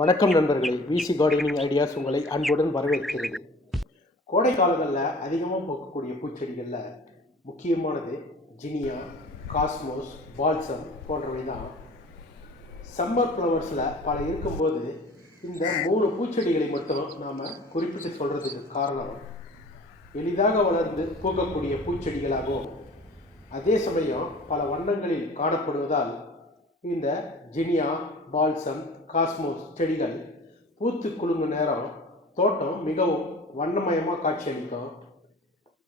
வணக்கம் நண்பர்களே. விசி gardening ideas உங்களை அன்புடன் வரவேற்கிறது. கோடை காலங்களில் அதிகமாக போக்கக்கூடிய பூச்செடிகளில் முக்கியமானது ஜினியா காஸ்மோஸ் பால்சம் போன்றவை தான். சம்மர் ஃப்ளவர்ஸில் பல இருக்கும்போது இந்த மூணு பூச்செடிகளை மட்டும் நாம் குறிப்பிட்டு சொல்கிறதுக்கு காரணம் எளிதாக வளர்ந்து பூக்கக்கூடிய பூச்செடிகளாகவும் அதே சமயம் பல வண்ணங்களில் காணப்படுவதால் இந்த ஜினியா பால்சம் காஸ்மோஸ் செடிகள் பூத்து குலுங்கும் நேரம் தோட்டம் மிகவும் வண்ணமயமாக காட்சியளிக்கும்.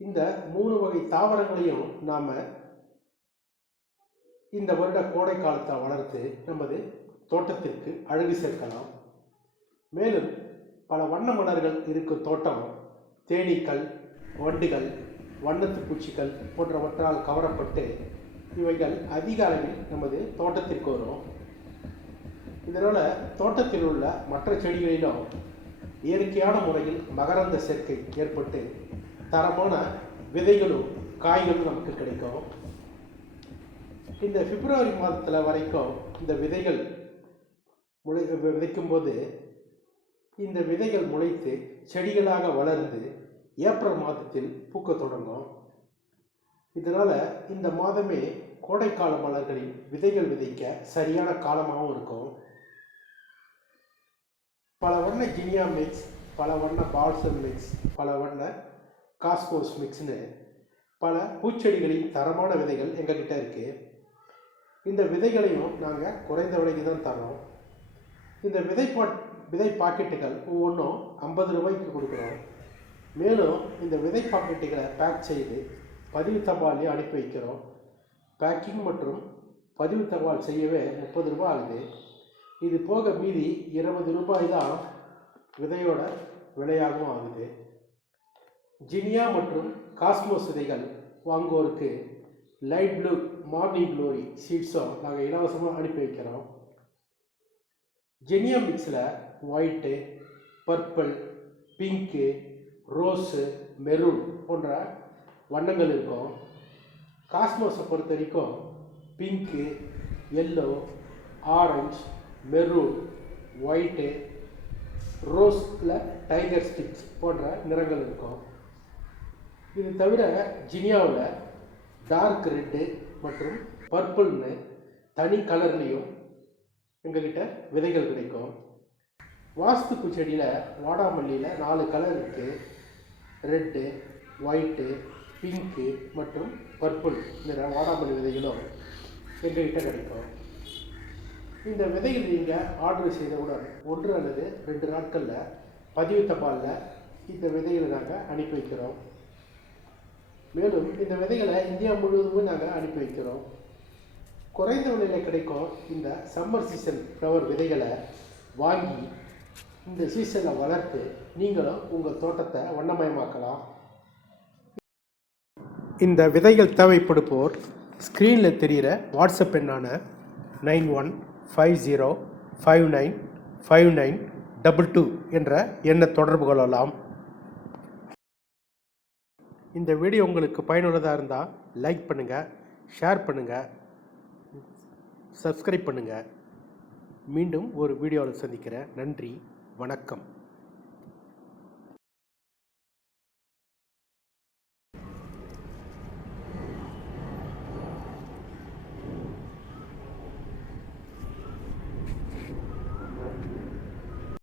இந்த மூணு வகை தாவரங்களையும் நாம் இந்த வருட கோடை காலத்தை வளர்த்து நமது தோட்டத்திற்கு அழகு சேர்க்கலாம். மேலும் பல வண்ண மலர்கள் இருக்கும் தோட்டம் தேனீக்கள் வண்டுகள் வண்ணத்து பூச்சிகள் போன்றவற்றால் கவரப்பட்டு இவைகள் அதிக அளவில் நமது தோட்டத்திற்கு வரும். இதனால் தோட்டத்தில் உள்ள மற்ற செடிகளிலும் இயற்கையான முறையில் மகரந்த சேர்க்கை ஏற்பட்டு தரமான விதைகளும் காய்களும் நமக்கு கிடைக்கும். இந்த பிப்ரவரி மாதத்தில் வரைக்கும் இந்த விதைகள் முளை விதைக்கும்போது இந்த விதைகள் முளைத்து செடிகளாக வளர்ந்து ஏப்ரல் மாதத்தில் பூக்கத் தொடங்கும். இதனால் இந்த மாதமே கோடைக்கால மலர்களின் விதைகள் விதைக்க சரியான காலமாகவும் இருக்கும். பல வண்ண ஜினியா மிக்ஸ் பல வண்ண பால்சம் மிக்ஸ் பல வண்ண காஸ்கோஸ் மிக்ஸ்னு பல பூச்செடிகளின் தரமான விதைகள் எங்ககிட்ட இருக்குது இந்த விதைகளையும் நாங்கள் குறைந்த விலைக்கு தான் தரோம் இந்த விதை பாட் விதை பாக்கெட்டுகள் ஒவ்வொன்றும் ஐம்பது ரூபாய்க்கு கொடுக்குறோம். மேலும் இந்த விதை பாக்கெட்டுகளை பேக் செய்து பதிவு தபாலே அனுப்பி வைக்கிறோம். பேக்கிங் மற்றும் பதிவு தபால் செய்யவே முப்பது ரூபாய் ஆகுது. இது போக மீதி இருபது ரூபாய் தான் விதையோட விலையாகவும் ஆகுது. ஜினியா மற்றும் காஸ்மோஸ் விதைகள் வாங்குவோருக்கு லைட் ப்ளூ மார்னிங் க்ளோரி சீட்ஸும் நாங்கள் இலவசமாக அனுப்பி வைக்கிறோம். Zinnia மிக்ஸில் white purple pink rose maroon போன்ற வண்ணங்கள் இருக்கும். காஸ்மோஸை பொறுத்த வரைக்கும் pink yellow orange maroon white ரோஸில் tiger sticks போன்ற நிறங்கள் இருக்கும். இது தவிர ஜினியாவில் டார்க் ரெட்டு மற்றும் பர்பிள்னு தனி கலர்லேயும் எங்ககிட்ட விதைகள் கிடைக்கும். வாஸ்து பூச்செடியில் வாடாமல்லியில் நாலு கலர் இருக்குது ரெட்டு ஒயிட்டு பிங்க்கு மற்றும் பர்பிள் நிற வாடாமல்லி விதைகளும் எங்ககிட்ட கிடைக்கும். இந்த விதைகள் நீங்கள் ஆர்டர் செய்தவுடன் ஒன்று அல்லது ரெண்டு நாட்களில் பதிவு தபாலில் இந்த விதைகளை நாங்கள் அனுப்பி வைக்கிறோம். மேலும் இந்த விதைகளை இந்தியா முழுவதும் நாங்கள் அனுப்பி வைக்கிறோம். குறைந்த விலையில் கிடைக்கும் இந்த சம்மர் சீசன் ஃப்ளவர் விதைகளை வாங்கி இந்த சீசனில் வளர்த்து நீங்களும் உங்கள் தோட்டத்தை வண்ணமயமாக்கலாம். இந்த விதைகள் தேவைப்படுப்போர் ஸ்க்ரீனில் தெரிகிற வாட்ஸ்அப் எண்ணான nine one five zero five nine five nine double two என்ற எண்ணை தொடர்பு கொள்ளலாம். இந்த வீடியோ உங்களுக்கு பயனுள்ளதாக இருந்தால் லைக் பண்ணுங்கள் ஷேர் பண்ணுங்கள் சப்ஸ்கிரைப் பண்ணுங்கள் மீண்டும் ஒரு வீடியோவில் சந்திக்கிறேன். நன்றி வணக்கம்.